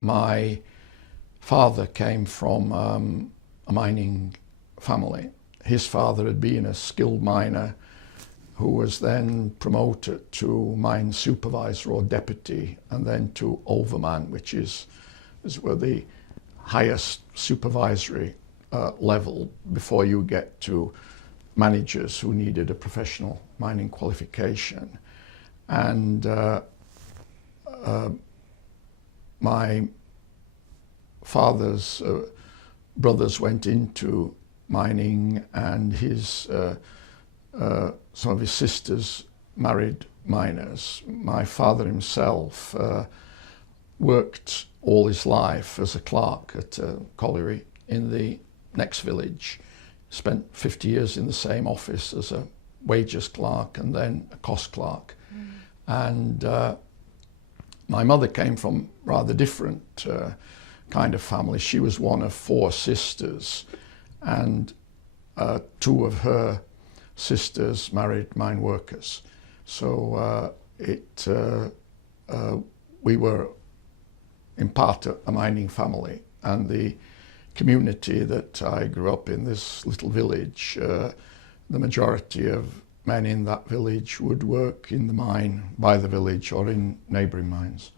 My father came from a mining family. His father had been a skilled miner who was then promoted to mine supervisor or deputy, and then to overman, which is where the highest supervisory level before you get to managers who needed a professional mining qualification. And my father's brothers went into mining, and some of his sisters married miners. My father himself worked all his life as a clerk at a colliery in the next village. Spent 50 years in the same office as a wages clerk and then a cost clerk. And my mother came from rather different kind of family. She was one of 4 sisters, and 2 of her sisters married mine workers. So we were in part a mining family, and the community that I grew up in, this little village, the majority of men in that village would work in the mine by the village or in neighbouring mines.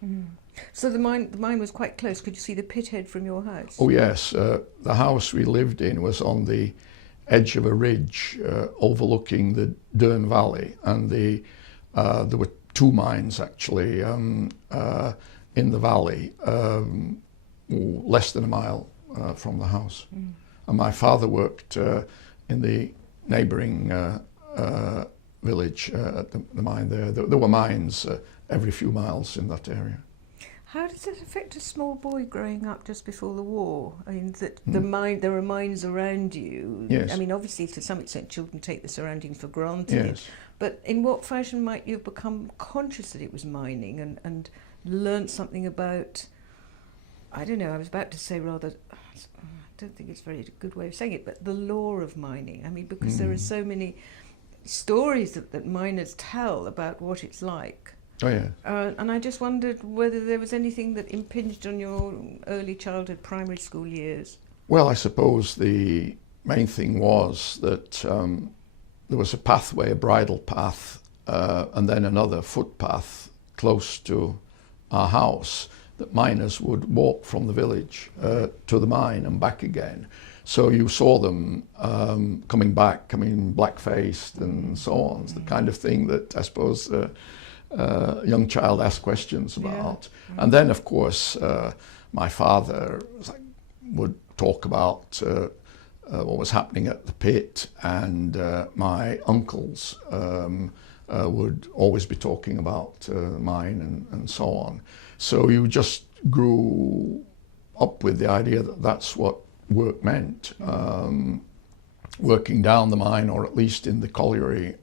So the mine was quite close. Could you see the pit head from your house? Oh yes, the house we lived in was on the edge of a ridge overlooking the Dearne Valley, and there were 2 mines actually in the valley, less than a mile from the house. And my father worked in the neighbouring village at the mine there. There were mines every few miles in that area. How does it affect a small boy growing up just before the war? I mean, that there are mines around you. Yes. I mean, obviously, to some extent, children take the surroundings for granted. Yes. But in what fashion might you have become conscious that it was mining and learnt something about, I don't know, I was about to say rather, I don't think it's a very good way of saying it, but the law of mining. I mean, because there are so many stories that miners tell about what it's like. Oh yeah. And I just wondered whether there was anything that impinged on your early childhood, primary school years. Well, I suppose the main thing was that there was a pathway, a bridle path, and then another footpath close to our house that miners would walk from the village to the mine and back again. So you saw them coming back, coming black-faced and so on. It's the kind of thing that I suppose a young child asked questions about. Yeah. And then, of course, my father would talk about what was happening at the pit, and my uncles would always be talking about mine and so on. So you just grew up with the idea that that's what work meant, working down the mine, or at least in the colliery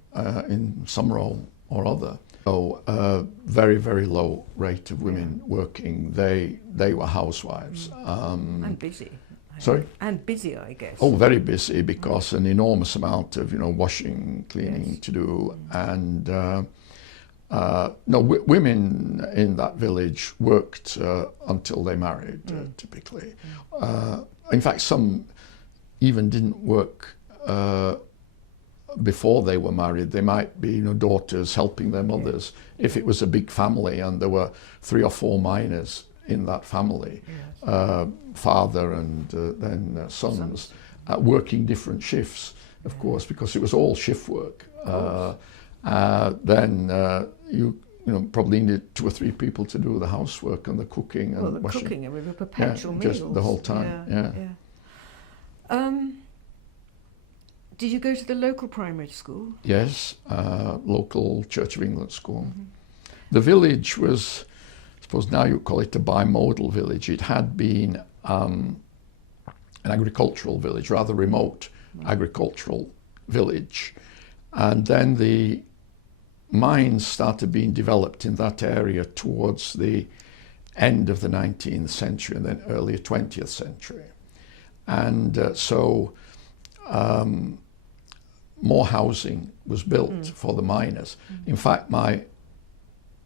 in some role or other. So very, very low rate of women working. They were housewives. And busy. Sorry? And busy, I guess. Oh, very busy, because an enormous amount of washing, cleaning to do, and women in that village worked until they married, typically. In fact, some even didn't work before they were married. They might be daughters helping their mothers. If it was a big family and there were 3 or 4 miners in that family, father and then sons, working different shifts, of course, because it was all shift work. Then you probably needed 2 or 3 people to do the housework and the cooking and the washing. Cooking, with a perpetual meals. Just the whole time. Did you go to the local primary school? Yes, local Church of England school. The village was, I suppose now you call it a bimodal village. It had been an agricultural village, rather remote agricultural village. And then the mines started being developed in that area towards the end of the 19th century and then early 20th century. And so more housing was built for the miners. In fact, my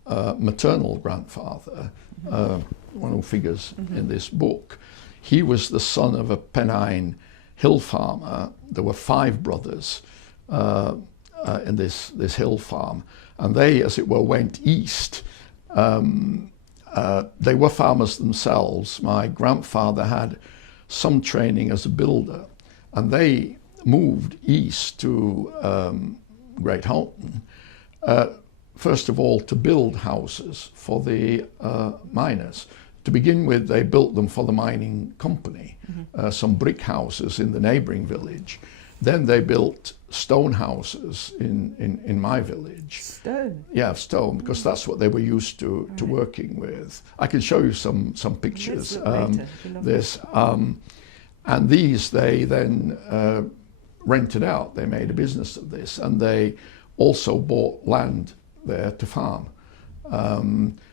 maternal grandfather, one who figures in this book, he was the son of a Pennine hill farmer. There were 5 brothers in this hill farm, and they, as it were, went east. They were farmers themselves. My grandfather had some training as a builder, and they moved east to Great Houghton, first of all to build houses for the miners. To begin with, they built them for the mining company, some brick houses in the neighbouring village. Then they built stone houses in my village. Stone? Yeah, stone, because that's what they were used to working with. I can show you some pictures. And these they then rented out. They made a business of this, and they also bought land there to farm.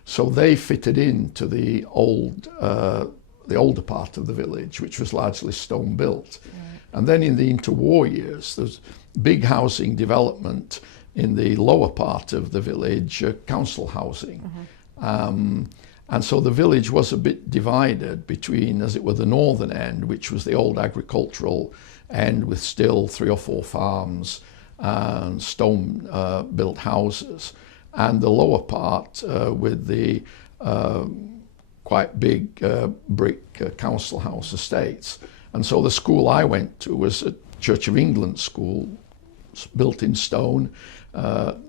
So they fitted into the older part of the village, which was largely stone built. Right. And then in the interwar years, there's big housing development in the lower part of the village, council housing. And so the village was a bit divided between, as it were, the northern end, which was the old agricultural end with still 3 or 4 farms and stone built houses, and the lower part with the quite big brick council house estates. And so the school I went to was a Church of England school, built in stone,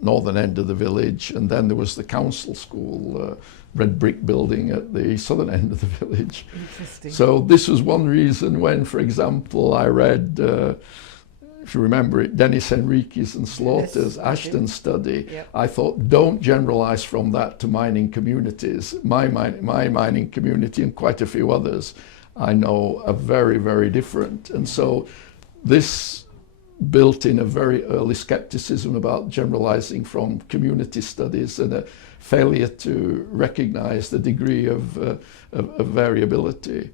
northern end of the village, and then there was the council school, red brick building at the southern end of the village. Interesting. So this was one reason when, for example, I read, if you remember it, Dennis Henriques and Slaughter's Ashton study. Yep. I thought, don't generalize from that to mining communities. My mining community and quite a few others I know are very, very different. And so this built in a very early skepticism about generalizing from community studies and a failure to recognize the degree of variability.